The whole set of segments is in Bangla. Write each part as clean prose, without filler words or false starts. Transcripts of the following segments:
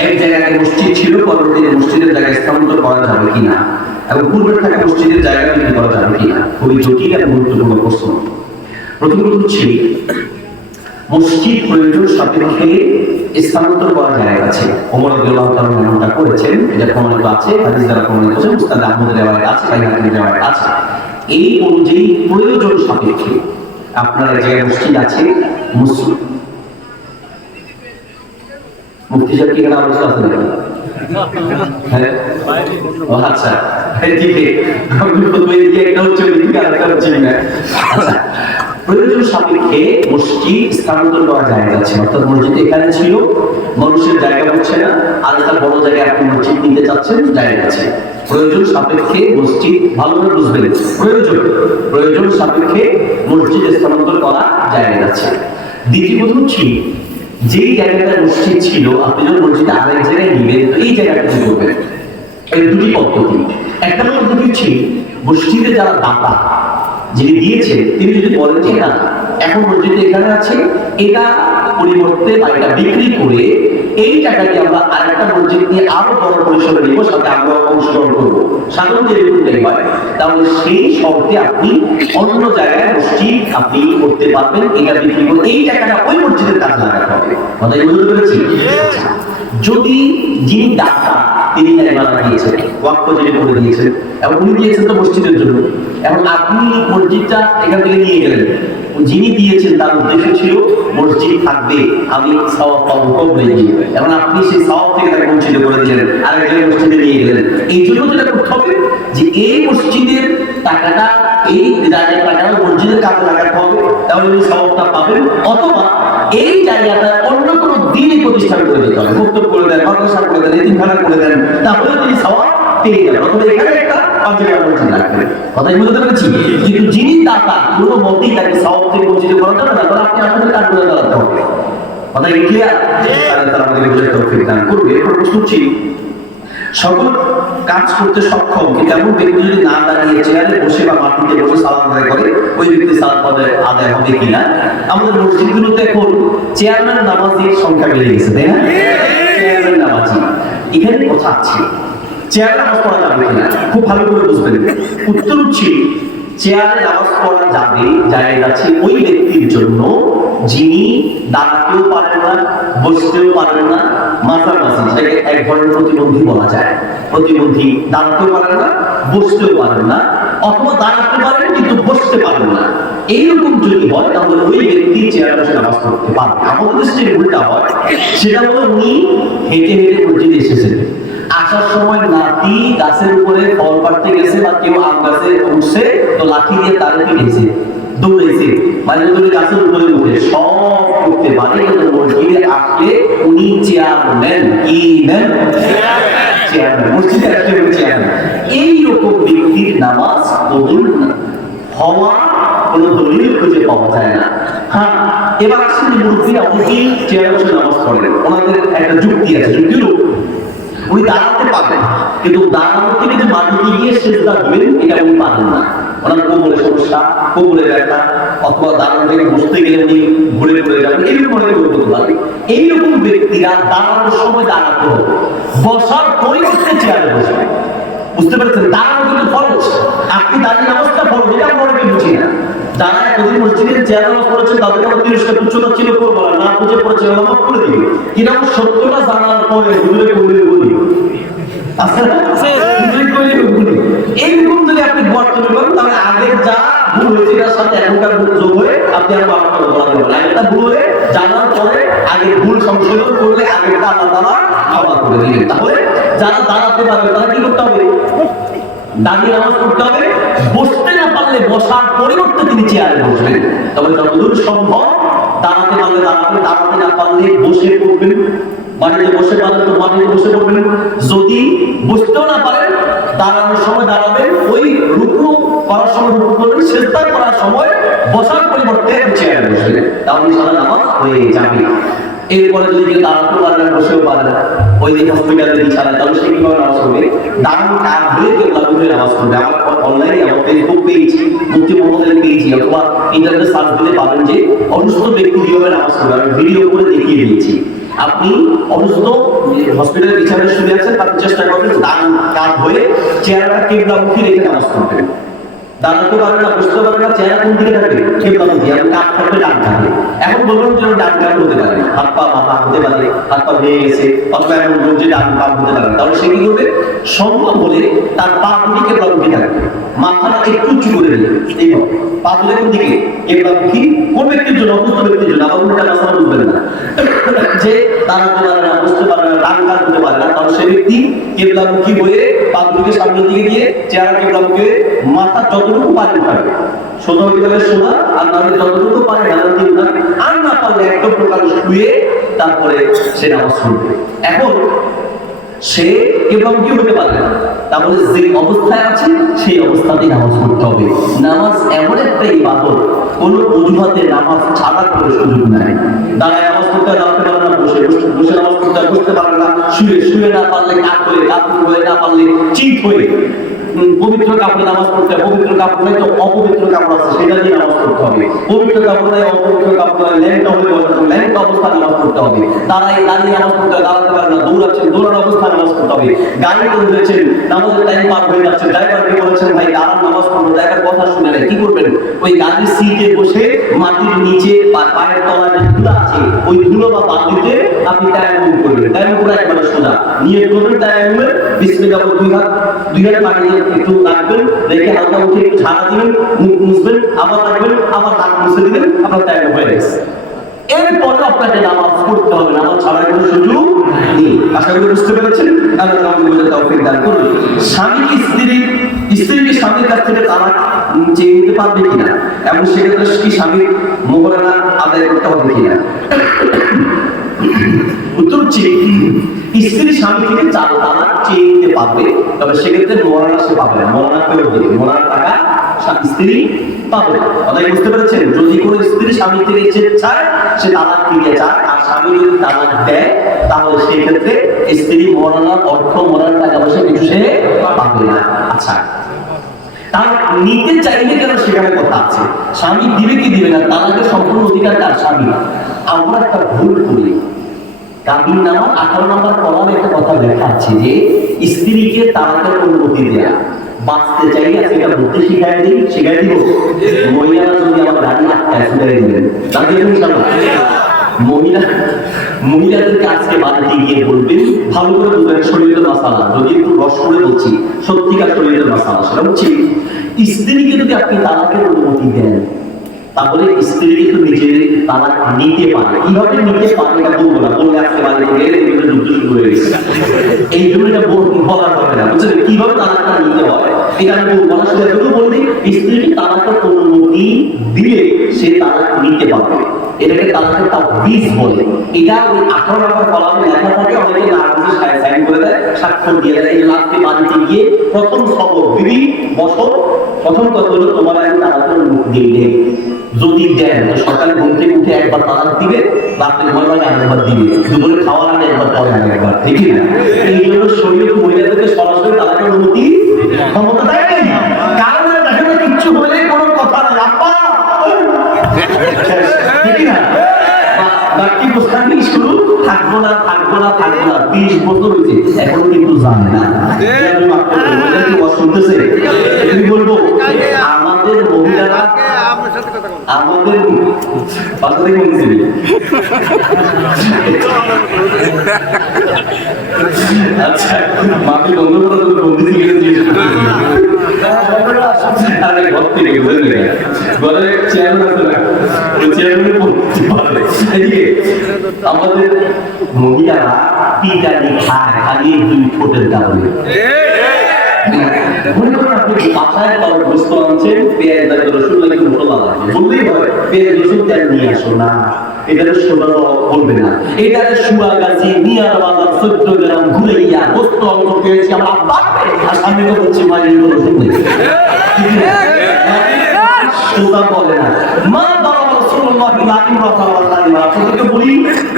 এক জায়গায় মসজিদ ছিল, পরবর্তীতে মসজিদের জায়গায় স্থানান্তর করা যাবে কিনা, এবং পূর্বে থাকা মসজিদের জায়গা বিক্রি করা যাবে কিনা, খুবই জটিল এবং গুরুত্বপূর্ণ প্রশ্ন। প্রথমত হচ্ছে মসজিদ প্রয়োজন সাপেক্ষে স্থানান্তর করা যায় আছে। ওমর রাদিয়াল্লাহু তাআলা এমনটা করেছেন, এটা প্রমাণিত আছে, হাদিস দ্বারা প্রমাণিত আছে, মুসনাদ আহমদের রিওয়ায়াত আছে, বাইহাকির রিওয়ায়াত আছে। এই অনুযায়ী প্রয়োজন সাপেক্ষে আপনার যে মসজিদ আছে, মুসলিম মুফতি সাহেব কি এখানে আলোচনা আছে নাকি? হ্যাঁ, ও আচ্ছা, ঠিক আছে। আমি বলবো এই একটা হচ্ছে ওইদিকে আরেকটা হচ্ছে না। আচ্ছা, প্রয়োজন সাপেক্ষে মসজিদ স্থানান্তর করা যায় আছে, অর্থাৎ মসজিদ এখানে ছিল, মানুষের জায়গা হচ্ছে না, আর একটা বড় জায়গায় আপনি মসজিদ নিতে চাচ্ছেন, জায়গা আছে। প্রয়োজন সাপেক্ষে মসজিদ, ভালোভাবে বুঝবেন, প্রয়োজন সাপেক্ষে মসজিদ স্থানান্তর করা যায় আছে। দ্বিতীয়ত হচ্ছে যেই জায়গাটা মসজিদ ছিল, আপনি যখন মসজিদ আরেক জায়গায় নিবেন, তো এই জায়গাটা কি করবেন? এই দুটি পদ্ধতি। একটা পদ্ধতি হচ্ছে মসজিদে যারা দাতা, যিনি দিয়েছেন, তিনি যদি বলেন যে না, এখন মসজিদ এখানে আছে, এটা পরিবর্তে বা এটা বিক্রি করে এই টাকাটি আমরা আরেকটা মসজিদ নিয়ে আরো বড় পরিসরে নিব, সাথে আমরা অংশগ্রহণ করবো, সাধারণত এরকমটাই হয়, তাহলে সেই শর্তে আপনি অন্য জায়গায় মসজিদ আপনি করতে পারবেন, এটা বিক্রি করে এই টাকাটা ওই মসজিদের কাজে লাগাতে হবে। কথা বুঝতে পেরেছি? যদি যিনি দাতা তিনি ইবাদত দিয়েছেন, ওয়াকফ যিনি করে দিয়েছেন, এবং উনি দিয়েছেন তো মসজিদের জন্য, এখন আপনি মসজিদটা এখান থেকে নিয়ে গেলেন, যিনি দিয়েছেন তার উদ্দেশ্য ছিল মসজিদ থাকবে, আমি সওয়াব পাবো কবরে গিয়ে, এবং আপনি সেই সওয়াব থেকে তাকে বঞ্চিত করে দিলেন, আরেকজন মসজিদে নিয়ে গেলেন। এই জন্য যেটা করতে হবে যে এই মসজিদের টাকাটা, এই জায়গার টাকাটা মসজিদের কাজে লাগাতে হবে, তাহলে উনি সওয়াবটা পাবেন, অথবা এই জায়গাটা অন্য কোনো দিনে প্রতিষ্ঠান করে দিতে হবে, মুক্তব করে দেন, মাদ্রাসা করে দেন, এতিমখানা করে দেন, তাহলে তিনি সওয়াব পেয়ে যাবেন, অথবা এখানে একটা পাঁচজনের মসজিদ রাখবেন। কথাই বুঝতে পেরেছি? কিন্তু যিনি দাতা, কোনো মতেই তাকে সওয়াব থেকে বঞ্চিত করা যাবে না, তাহলে আপনি আপনাদের কাজগুলো চালাতে হবে। কথা ক্লিয়ার? তারা আমাদের বুঝে তৌফিক দান করবে। এরপর প্রশ্ন হচ্ছে, সকল কাজ করতে সক্ষম কিন্তু এমন ব্যক্তি যদি না দাঁড়িয়ে চেয়ারে বসে বা মাটিতে বসে সালাত আদায় করে, ওই ব্যক্তি সালাত আদায় হবে কিনা? আমাদের মসজিদগুলোতে এখন চেয়ারম্যান নামাজির সংখ্যা বেড়ে গেছে, তাই না? চেয়ারম্যান নামাজি, এখানে কথা আছে, চেয়ারে নামাজ পড়া যাবে কিনা? খুব ভালো করে বুঝবেন। উত্তর হচ্ছে চেয়ারে নামাজ পড়া যাবে, জায়েজ আছে ওই ব্যক্তির জন্য যিনি দাঁড়াতেও পারেন না, বসতেও পারেন না, মাঝামাঝি, যেটাকে এক ধরনের প্রতিবন্ধী বলা যায়। প্রতিবন্ধী, দাঁড়াতেও পারেন না, বসতেও পারেন না, অথবা দাঁড়াতে পারেন কিন্তু বসতে পারেন না, এইরকম যদি হয় তাহলে ওই ব্যক্তি চেয়ারে বসে নামাজ পড়তে পারবে। আমাদের দেশে যে উল্টা হয়, সেটা হলো উনি হেঁটে হেঁটে মসজিদে এসেছেন, আসার সময় নাতি গাছের উপরে ফল পাড়তে গেছে বা কেউ আম গাছে উঠছে, তো লাঠি দিয়ে তারে পিটিয়েছে, দৌড়েছে, মানে দৌড়ে গাছের উপরে উঠে সব করতে পারে, কিন্তু মসজিদে আসলে উনি চেয়ারম্যান। কি নেন? চেয়ারম্যান। মসজিদে আসলে উনি চেয়ারম্যান। এইরকম ব্যক্তির নামাজ কবুল হওয়া কোনো দলিল খুঁজে পাওয়া যায় না। হ্যাঁ, এবার আসলে মুরব্বীরা অনেকেই চেয়ারে বসে নামাজ পড়েন, ওনাদের একটা যুক্তি আছে, যুক্তি হলো উনি দাঁড়াতে পারবেন, কিন্তু দাঁড়ানো থেকে যে মাটিতে গিয়ে সেজদা দিবেন এটা উনি পারেন না, ওনার কোমরের সমস্যা, কোমরে ব্যথা, অথবা দাঁড়ানো থেকে বসতে গেলে উনি ঘুরে ঘুরে যাবেন, এইরকম অনেকে করতে পারে। এইরকম ব্যক্তিরা দাঁড়ানোর সময় দাঁড়াতে হবে, বসার পরিবর্তে চেয়ারে বসবে। বুঝতে পারছেন? দাঁড়ানো কিন্তু ফরজ, আপনি দাঁড়িয়ে নামাজটা ফরজ, এটা আমরা অনেকে বুঝি না। যারা এতদিন মসজিদের চেয়ার নামাজ পড়েছেন তাদের আমরা তিরস্কার তুচ্ছতা ছিল করবো না, বুঝে পড়েছে নামাজ পড়ে দিবে, কিন্তু সত্যটা জানার পরে ঘুরে ঘুরে বলি এইরকম যদি আপনি বর্তমানে করেন, তাহলে আগের যা ভুল হয়েছে তার সাথে এখনকার ভুল যোগ হয়ে আপনি আর বারবার বলা যাবে না। একটা ভুল হয়ে জানার পরে আগের ভুল সংশোধন করলে আগেরটা আল্লাহ ক্ষমা করে দিবেন। তাহলে যারা দাঁড়াতে পারবে তারা কি করতে হবে? দাঁড়িয়ে নামাজ পড়তে হবে, বসতে না পারলে বসার পরিবর্তে তিনি চেয়ারে বসবেন। তবে যতদূর সম্ভব দাঁড়াতে পারলে দাঁড়াবেন, দাঁড়াতে না পারলে বসে পড়বেন, মাটিতে বসে পারলে তো মাটিতে বসে পড়বেন, যদি বসতেও না পারেন দাঁড়ানোর সময় দাঁড়াবেন, ওই রুকু করার সময় রুকু করবেন, সিজদা করার সময় বসার পরিবর্তে চেয়ারে বসবেন, তাহলে সারা নামাজ হয়ে যাবে। এরপরে যদি কেউ দাঁড়াতে পারে না, বসেও পারে না, ওই যে হসপিটালে বিছানা, তাহলে সে কিভাবে নামাজ পড়বে? দাঁড়ানো কাজ হয়ে কেউ লাগু হয়ে নামাজ পড়বে। আমার অনলাইনে আমার ফেসবুক পেজ, মুফতি মোহাম্মদের পেজ, অথবা ইন্টারনেটে সার্চ দিলে পাবেন যে অসুস্থ ব্যক্তি কিভাবে নামাজ পড়বে, আমি ভিডিও করে দেখিয়ে দিয়েছি। আপনি অসুস্থ হসপিটালে বিছানায় শুয়ে আছেন, আপনি চেষ্টা করবেন ডান কাঁধ হয়ে চেহারা কিবলামুখী রেখে নামাজ পড়বেন। দাঁড়াতে পারবে না, বসতে পারবে না, চেহারা কোন দিকে থাকবে? কিবলামুখী, আর কাঁধ থাকবে ডান কাঁধে। এখন বলবেন যে ডান কাঁধ হতে পারে, হাত পা মাথা হতে পারে, হাত পা ভেঙে গেছে, অথবা এমন যে ডান পা হতে পারে, তাহলে সে কি করবে? সম্ভব হলে তার পা দুটি কিবলামুখী থাকবে, মাথাটা একটু উঁচু করে দিবে, এইভাবে পা দুটো কোন দিকে? কিবলামুখী। কোন ব্যক্তির জন্য? অসুস্থ ব্যক্তির জন্য। আবার উল্টা মাসালা বুঝবেন না যে দাঁড়াতে পারে না, বসতে পারে না, ডান কাঁধ হতে পারে না, তাহলে সে ব্যক্তি কিবলামুখী হয়ে পা দুটিকে সামনের দিকে দিয়ে চেহারা কিবলামুখী হয়ে মাথা যতটুকু পারে উঠাবে, সোজা হয়ে গেলে সোজা, আর না হলে যতটুকু পারে হেলান্তি উঠাবে, আর না পারলে একটা প্রকার শুয়ে তারপরে সে নামাজ পড়বে। এখন সে কিবলামুখী হতে পারে না, তাহলে যে অবস্থায় আছে সেই অবস্থাতেই নামাজ পড়তে হবে। নামাজ এমন একটা ইবাদত, কোন অজুহাতে নামাজ ছাড়ার কোনো সুযোগ নাই। দাঁড়ায় নামাজ পড়তে দাঁড়াতে পারে না, বসে বসে নামাজ পড়তে বসতে পারে না, শুয়ে না পারলে কাত হয়ে, কাত হয়ে না পারলে চিত হয়ে, পবিত্র কাপড়ে নামাজ পড়তে হবে। পবিত্র কাপড় নাই তো অপবিত্র কাপড় আছে, সেটা দিয়ে নামাজ পড়তে হবে। পবিত্র কাপড় নাই, অপবিত্র কাপড় নাই, ল্যাংটা হয়ে ল্যাংটা অবস্থায় নামাজ পড়তে হবে। দাঁড়িয়ে নামাজ পড়তে দাঁড়াতে পারে না, দৌড়াচ্ছেন দৌড়ানোর অবস্থায় নামাজ পড়তে হবে। গাড়িতে উঠেছেন, নামাজের টাইম পার হয়ে যাচ্ছে, ড্রাইভারকে বলেছেন ভাই দাঁড়ান নামাজ পড়বো, ড্রাইভার কথা শুনে নেয়, কি করবেন? ওই গাড়ির সিটে বসে মাটির নিচে বা পায়ের তলায় যে ধুলা আছে, ওই ধুলো বা বালতিতে আপনি তায়াম্মুম করবেন। তায়াম্মুম করে একবারে সোজা নিয়ত করবেন তায়াম্মুমের, বিসমিল্লাহ বলে দুই হাত পানি একটু রাখবেন, রেখে হালকা উঠে একটু ঝাড়া দিবেন, মুখ মুছবেন, আবার রাখবেন, আবার হাত মুছে দিবেন, আপনার তায়াম্মুম হয়ে গেছে। এরপরে আপনাকে নামাজ পড়তে হবে, নামাজ ছাড়ার কোনো সুযোগ নেই। আশা করি বুঝতে পেরেছেন। আল্লাহ আমাদের বুঝে তৌফিক দান করুন। স্বামী কি স্ত্রীকে স্বামীর কাছ থেকে তালাক চেয়ে নিতে পারবে কিনা, এবং সেক্ষেত্রে কি স্বামীর মোহরানা আদায় করতে হবে কিনা? উত্তর হচ্ছে স্ত্রী স্বামী থেকে তালাক চেয়ে নিতে পারবে, তবে সেক্ষেত্রে মোহরানা সে পাবে না, মোহরানা ফেরত দেবে, মোহরানার টাকা স্ত্রী পাবে। অনেক বুঝতে পেরেছেন? যদি কোনো স্ত্রী স্বামী থেকে চায় সে তালাক ফিরিয়ে চায়, আর স্বামী যদি তালাক দেয়, তাহলে সেই ক্ষেত্রে স্ত্রী মোহরানার অর্থ, মোহরানার টাকা পয়সা কিছু সে পাবে না। আচ্ছা, তালাক নিতে চাইলে কেন সেখানে কথা আছে, স্বামী দিবে কি দিবে না, তালাকের সম্পূর্ণ অধিকার তার স্বামী। আমরা একটা ভুল করি, কাবিন নামার 18 নম্বর কলামে একটা কথা লেখা আছে যে স্ত্রীকে তালাকের অনুমতি দেয়া। বাঁচতে চাইলে সেটা বলতে শিখাই দিব। মহিলারা যদি আমার গাড়ি আটকায় শুধাই দিবেন, মহিলাদেরকে আজকে বাড়িতে গিয়ে বলবেন, ভালো করে বুঝবেন শরীরের মাসালা, যদি একটু রস করে বলছি সত্যিকার শরীরের মাসালা, সেটা হচ্ছে স্ত্রীকে যদি আপনি তালাকের অনুমতি দেন, তাহলে স্ত্রী কিন্তু নিজে তালাক নিতে পারে। কিভাবে নিতে পারে এটা বলবো না, বললে আজকে বাড়িতে গেলে যুদ্ধ শুরু হয়ে গেছে, এই জন্য এটা বলা হবে না, বুঝলেন? কিভাবে তালাকটা নিতে হয় এটা আমি বলবো না, সেটা শুধু বলবি স্ত্রীকে তালাকের অনুমতি দিলে সে তালাক নিতে পারবে। এটাকে তালাকের তাবিজ বলে। এটা ওই 18 নম্বর কলামে লেখা থাকে, অনেকে না বুঝে সাইন করে দেয়, স্বাক্ষর দিয়ে দেয়। এই লাস্টে বাড়িতে গিয়ে প্রথম সবক বিবি বছর প্রথম কথা হলো তোমার আমি তালাকের অনুমতি দিলে, যদি দেন তো সকালে ঘুম থেকে উঠে একবার তালাক দিবে, রাতে ঘুমানোর আগে আরেকবার দিবে, দুপুরে খাওয়ার আগে একবার, পরে আরেকবার, ঠিক না? এই জন্য শরীর মহিলাদেরকে সরাসরি তালাকের অনুমতি ক্ষমতা দেয় নাই, কারণ দেখেন কিচ্ছু হলে কোনো কথা না, ঠিক না? বাকি প্রস্তাবই শুরু, থাকবো না 20 বছর হয়েছে, এখনো কিন্তু জানে না। শুনতেছে তুমি বলবো আমাদের মহিলারা, আমাদের পাশে থেকে বলছিলি আচ্ছা মাকে বন্ধ করে বন্ধু থেকে আরে ঘর থেকে বুঝলে ঘরে চেয়ারম্যান আছে না, ওই চেয়ারম্যানে বলতে পারে। এদিকে আমাদের মহিলারা পিটানি খায় খালি 2 ফুটের কারণে। মনে করেন আপনি বাসায় গোস্ত আনছেন, পেঁয়াজ আর রসুন লাগে মশলা লাগে, বললেই হয় পেঁয়াজ রসুন তেল নিয়ে আসো না, এটাকে সোনা বলবে না, এটাকে সুয়া গাছি নিয়ার বাজার 14 গ্রাম ঘুরাইয়া গোস্ত অঙ্ক পেয়েছি আমার বাপে, আর সামনে তো বলছি মায়ের রসুন নেই, সোনা বলে না। মা বাবা রাসূলুল্লাহ লাকিন রাসূলুল্লাহ তোকে বলি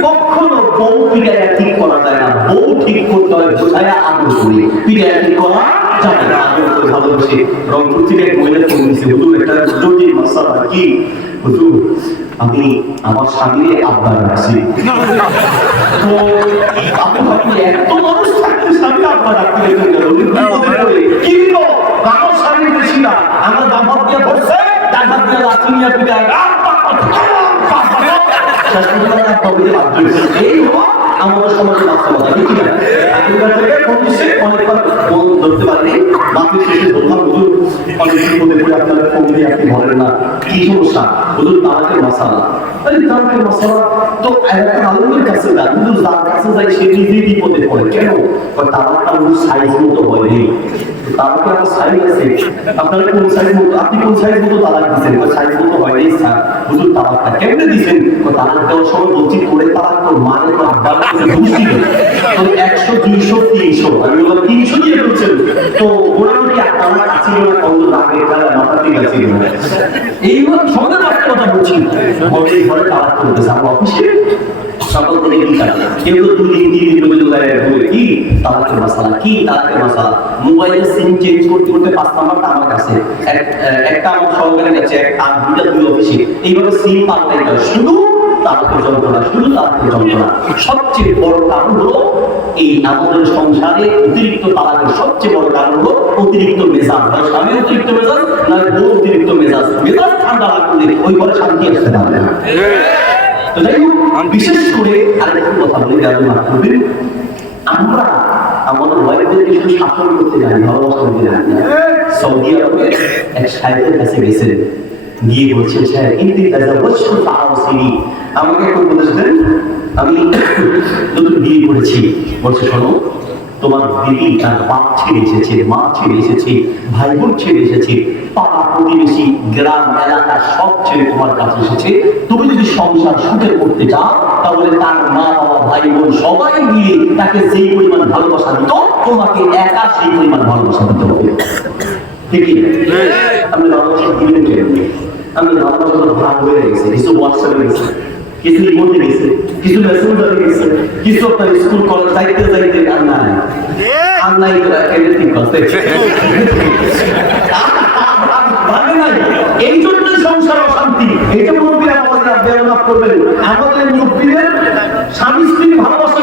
কখনো বউ পিটায়া ঠিক করা যায় না, বউ ঠিক করতে হয় বোঝায়া আদর করে, পিটায়া ঠিক করা যাবে না। আদর করে ভালোবাসে। রংপুর থেকে এক মহিলা ফোন দিয়েছে, হুজুর একটা জটিল মাসআলা কি হুজুর আমি আমার স্বামীর আব্বার রাখছি। তো আপনি এত মানুষ থাকতে স্বামী আব্বা রাখতে কি দিব আমার স্বামী বেশি না আমার বাবা দিয়ে বসে ডাকা দিয়ে লাঠি নিয়ে পিটায় এই হলো আমাদের সমাজের বাস্তবতা। ঠিক না? এখনকার থেকে পঁচিশে অনেকবার ধরতে পারেনি বাকি শেষে ধরলাম হুজুর অনেক বিপদে পড়ে আপনারা ফোন দিয়ে আপনি বলেন না কি সমস্যা হুজুর তালাকের মশালা। তালাকের মশালা তো একটা আলমের কাছে যান হুজুর যার কাছে যাই সে নিজেই বিপদে পড়ে। কেন? তালাকটা হুজুর সাইজ মতো হয়নি। তালাকের একটা সাইজ আছে, আপনারা কোন সাইজ মতো আপনি কোন সাইজ মতো তালাক দিচ্ছেন? সাইজ মতো হয়নি স্যার। হুজুর তালাকটা কেমনে দিচ্ছেন? তালাক দেওয়ার সময় বলছি করে তালাক তো মানে তো আব্বার কাছে ঘুষ দিবেন 100 200 300 আমি বললাম 300 দিয়ে বলছেন তো মোটামুটি আপনার কাছে কত লাগে তারা মাথা ঠিক আছে এইবার সঙ্গে একটা কথা বলছি ঘরে ঘরে তালাক করতেছে আমার অফিসে সকাল থেকে কি কাজ কেউ তো 2 দিন 3 দিন পর্যন্ত দাঁড়িয়ে কি তালাকের মশলা কি তালাকের মশলা মোবাইলের সিম চেঞ্জ করতে করতে 5 নাম্বারটা আমার কাছে একটা আমার সহকারীর কাছে আর দুইটা দুই অফিসে এইভাবে সিম পাল্টাই করে শুধু তালাকের যন্ত্রণা শুধু তালাকের যন্ত্রণা। সবচেয়ে বড় কারণ হলো এই আমাদের সংসারে অতিরিক্ত তালাকের সবচেয়ে বড় কারণ হলো অতিরিক্ত মেজাজ। স্বামী অতিরিক্ত মেজাজ না বউ অতিরিক্ত মেজাজ। মেজাজ ঠান্ডা লাগলে ওই ঘরে শান্তি আসতে পারবে না। তো যাই হোক বিশেষ করে আরেকটা কথা বলি যারা মাফ করবেন আমরা আমাদের ওয়াইফদেরকে শুধু শাসন করতে জানি ভালোবাসা করতে জানি না। সৌদি আরবে এক সাহেবের কাছে গেছেন গিয়ে বলছেন স্যার কিন্তু আমাকে একটু উপদেশ দেন আমি নতুন বিয়ে করেছি। বলছে শোনো তোমার দিদি তার বাপ ছেড়ে এসেছে মা ছেড়ে এসেছে ভাই বোন ছেড়ে এসেছে পাড়া প্রতিবেশী গ্রাম এলাকা সব ছেড়ে তোমার কাছে এসেছে। তুমি যদি সংসার সুখে করতে চাও তাহলে তার মা বাবা ভাই বোন সবাই মিলে তাকে যেই পরিমাণ ভালোবাসা দিত তোমাকে একা সেই পরিমাণ ভালোবাসা দিতে হবে। ঠিক আমি ভালোবাসা দিলেন কেমনি? আমি ভালোবাসা ভাগ হয়ে গেছে কিছু হোয়াটসঅ্যাপে গেছে কিছু ইমোতে গেছে কিছু মেসেঞ্জারে গেছে কিছু আপনার স্কুল কলেজ যাইতে যাইতে আর নাই তোরা কেন ঠিক করতে এই জন্য সংসার অশান্তি। এটা মুরব্বী আমাদের বেরোনা করবেন আমাদের মুরব্বীদের স্বামী স্ত্রী ভালোবাসা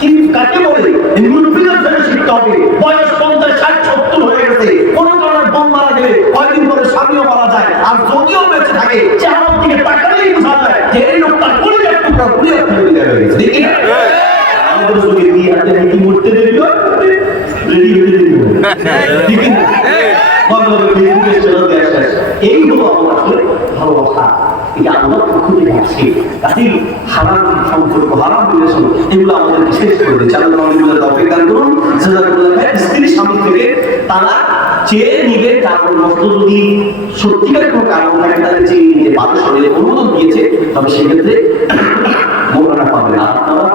কিন্তু কাকে বলে মুরব্বীদের ধরে শিখতে হবে। বয়স 50 60 70 হয়ে গেছে কোনো কারণে বোন মারা গেলে কয়েকদিন পরে স্বামীও মারা যায় আর যদিও বেঁচে থাকে চেহারার দিকে তাকালেই বোঝা যায় যে এই লোকটা পরিবার টুকরা পরিবার ফেলে দেওয়া হয়ে গেছে। দেখি না আমাদের সঙ্গে দিয়ে হাতে কি মরতে দেরি রেডি হতে দেরি ঠিক না এই হলো আমার আসলে ভালোবাসা। এটা আমার পক্ষ থেকে আসছে তাই হারাম সম্পর্ক হারাম রিলেশন এগুলো আমাদেরকে শেষ করে দিচ্ছে। স্ত্রী স্বামী থেকে তারা চেয়ে নিবে কারণ মতো যদি সত্যিকার কোনো কারণ থাকে তাদের চেয়ে নিতে পারে শরীরে অনুমোদন দিয়েছে তবে সেক্ষেত্রে মৌলানা পাবে না। আপনারা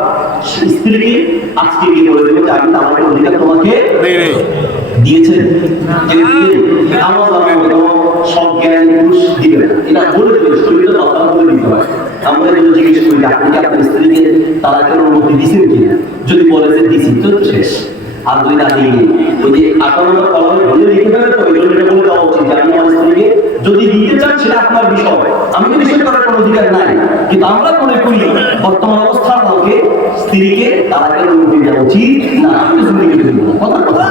স্ত্রীকে আজকে গিয়ে বলে দেবে যে আমি আমাকে অধিকার তোমাকে দিয়েছেন সব জ্ঞান পুরুষ দিবে না এটা বলে দেবে শরীরে কথা বলে দিতে হয়। আমরা যদি জিজ্ঞেস করি আপনি কি আপনার স্ত্রীকে তালাকের অনুমতি দিয়েছেন কিনা যদি বলে যে দিয়েছি তো শেষ। আর যদি না দিই ওই যে আপনার কলমে বলে লিখে দেবে তো ওই জন্য বলে দেওয়া উচিত যে আমি আমার স্ত্রীকে যদি দিতে চান সেটা আপনার বিষয় আমি তো নিষেধ করার কোনো অধিকার নাই। কিন্তু আমরা মনে করি বর্তমান অবস্থার কাউকে স্ত্রীকে তালাকের অনুমতি দেওয়া উচিত না। আমি তো স্ত্রীকে দেব না কথা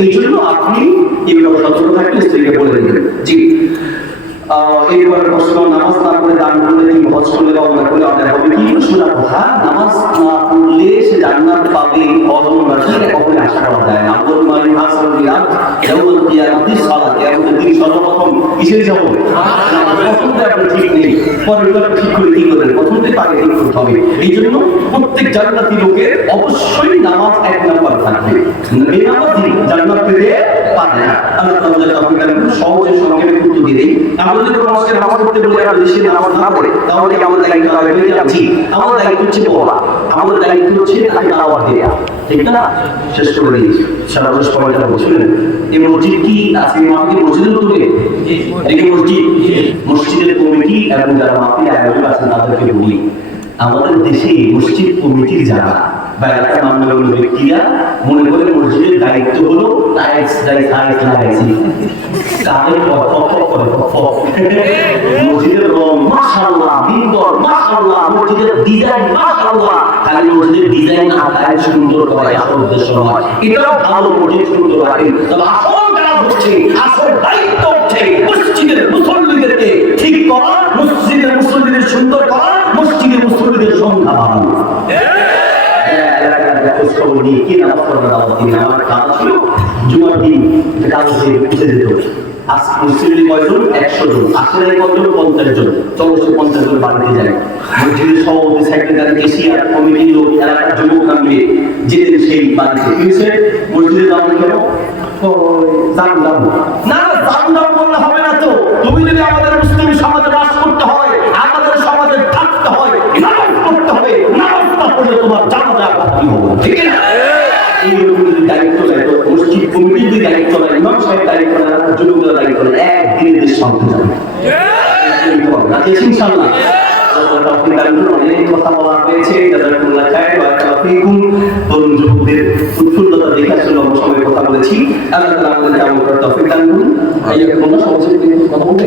এই জন্য আপনি এগুলো সতর্ক থাকলে স্ত্রীকে বলে দেবেন। জি এইবার প্রশ্ন নামাজ না পড়ে দান করলে কি হজ করলে বা ওমরা করলে অনেক হবে কি সোজা কথা নামাজ না পড়লে সে জান্নাত পাবে হজ ওমরা সেটা কখনোই আশা করা যায় না। আব্দুল মালিক হাসান রিয়াদ ইয়াউমুল কিয়ামতি সালাত কিয়ামতের দিন সর্বপ্রথম কিসে যাব প্রথমতে আপনি ঠিক নেই পরেরটা ঠিক করে কি করবেন প্রথমতে পারে ঠিক করতে হবে। এই জন্য প্রত্যেক জান্নাতি লোকের অবশ্যই নামাজ এক নাম্বার থাকবে। বেনামাজি জান্নাত পেতে পারে না। আল্লাহ তাআলা আমাদের সহজে সংক্ষেপে উত্তর দিয়ে দেই। আমরা যদি কোনো মানুষকে নামাজ পড়তে বলি আর বেশি নামাজ না পড়ে তাহলে কি আমাদের দায়িত্ব হবে হয়ে যাচ্ছি? আমাদের দায়িত্ব হচ্ছে পড়া, আমাদের দায়িত্ব হচ্ছে তাকে দাওয়াত দেওয়া। ঠিক না? শেষ করে দিয়েছি সারা বছর পড়াটা বুঝলেন। এই মসজিদ কি আজকে আমাদের মসজিদের উত্তরে এই মসজিদের কমিটি এবং যারা মাহফিল আয়োজক আছেন তাদেরকে বলি আমাদের দেশে মসজিদ কমিটির যারা বা এলাকার মান্যগণ্য ব্যক্তিরা মনে করে মসজিদের দায়িত্ব হলো টাইলস লাগাইছি, কাদের মসজিদের রং মাশাআল্লাহ, মিম্বর মাশাআল্লাহ, মসজিদের ডিজাইন মাশাআল্লাহ। খালি মসজিদের ডিজাইন আর টাইলস সুন্দর করা আসল উদ্দেশ্য নয়, এটাও ভালো মসজিদ সুন্দর রাখে, তবে আসল কাজ হচ্ছে, আসল দায়িত্ব হচ্ছে মসজিদের মুসল্লিদেরকে ঠিক করা, মসজিদের মুসল্লিদের সুন্দর করা, মসজিদের মুসল্লিদের সংখ্যা বাড়ানো। খোঁজখবর নিয়ে কি নামাজ পড়ার দাওয়াত দিন, আমার কাজ ছিল জুমার দিন কাজ হয়ে বুঝে যেত। আজ মুসলিম কয়জন? 100 জন। আসলে কয়জন? 50 জন। 450 জন বাড়িতে যায়। মসজিদের সভাপতি, সেক্রেটারি, কেশিয়ার, কমিটির লোক, এলাকার যুবক নামিয়ে যেতেন সেই বাড়িতে। কিসে মসজিদে যাবেন কেন? জানলাম না, জানলাম বললে হবে না তো। তুমি যদি আমাদের মুসলিম সমাজে বাস করতে হয়, আমাদের সমাজে থাকতে হয়, নামাজ পড়তে হবে, নামাজ না পড়লে তোমার জানাজা বাকি হবে, ঠিক না? দায়িত্ব নেয় মসজিদ কমিটির দায়িত্ব নেয়, ইমাম সাহেব দায়িত্ব নেয়, যুবকরা দায়িত্ব নেয়, একদিনে দেশ শান্তি যাবে ইনশাআল্লাহ। অনেক কথা বলা হয়েছে, তরুণ যুবকদের উৎফুল্লতা দেখে আসলে সময় কথা বলেছি। আল্লাহ তাআলা আমাদের আমল করার তৌফিক দান করুন। এই কথা বলতে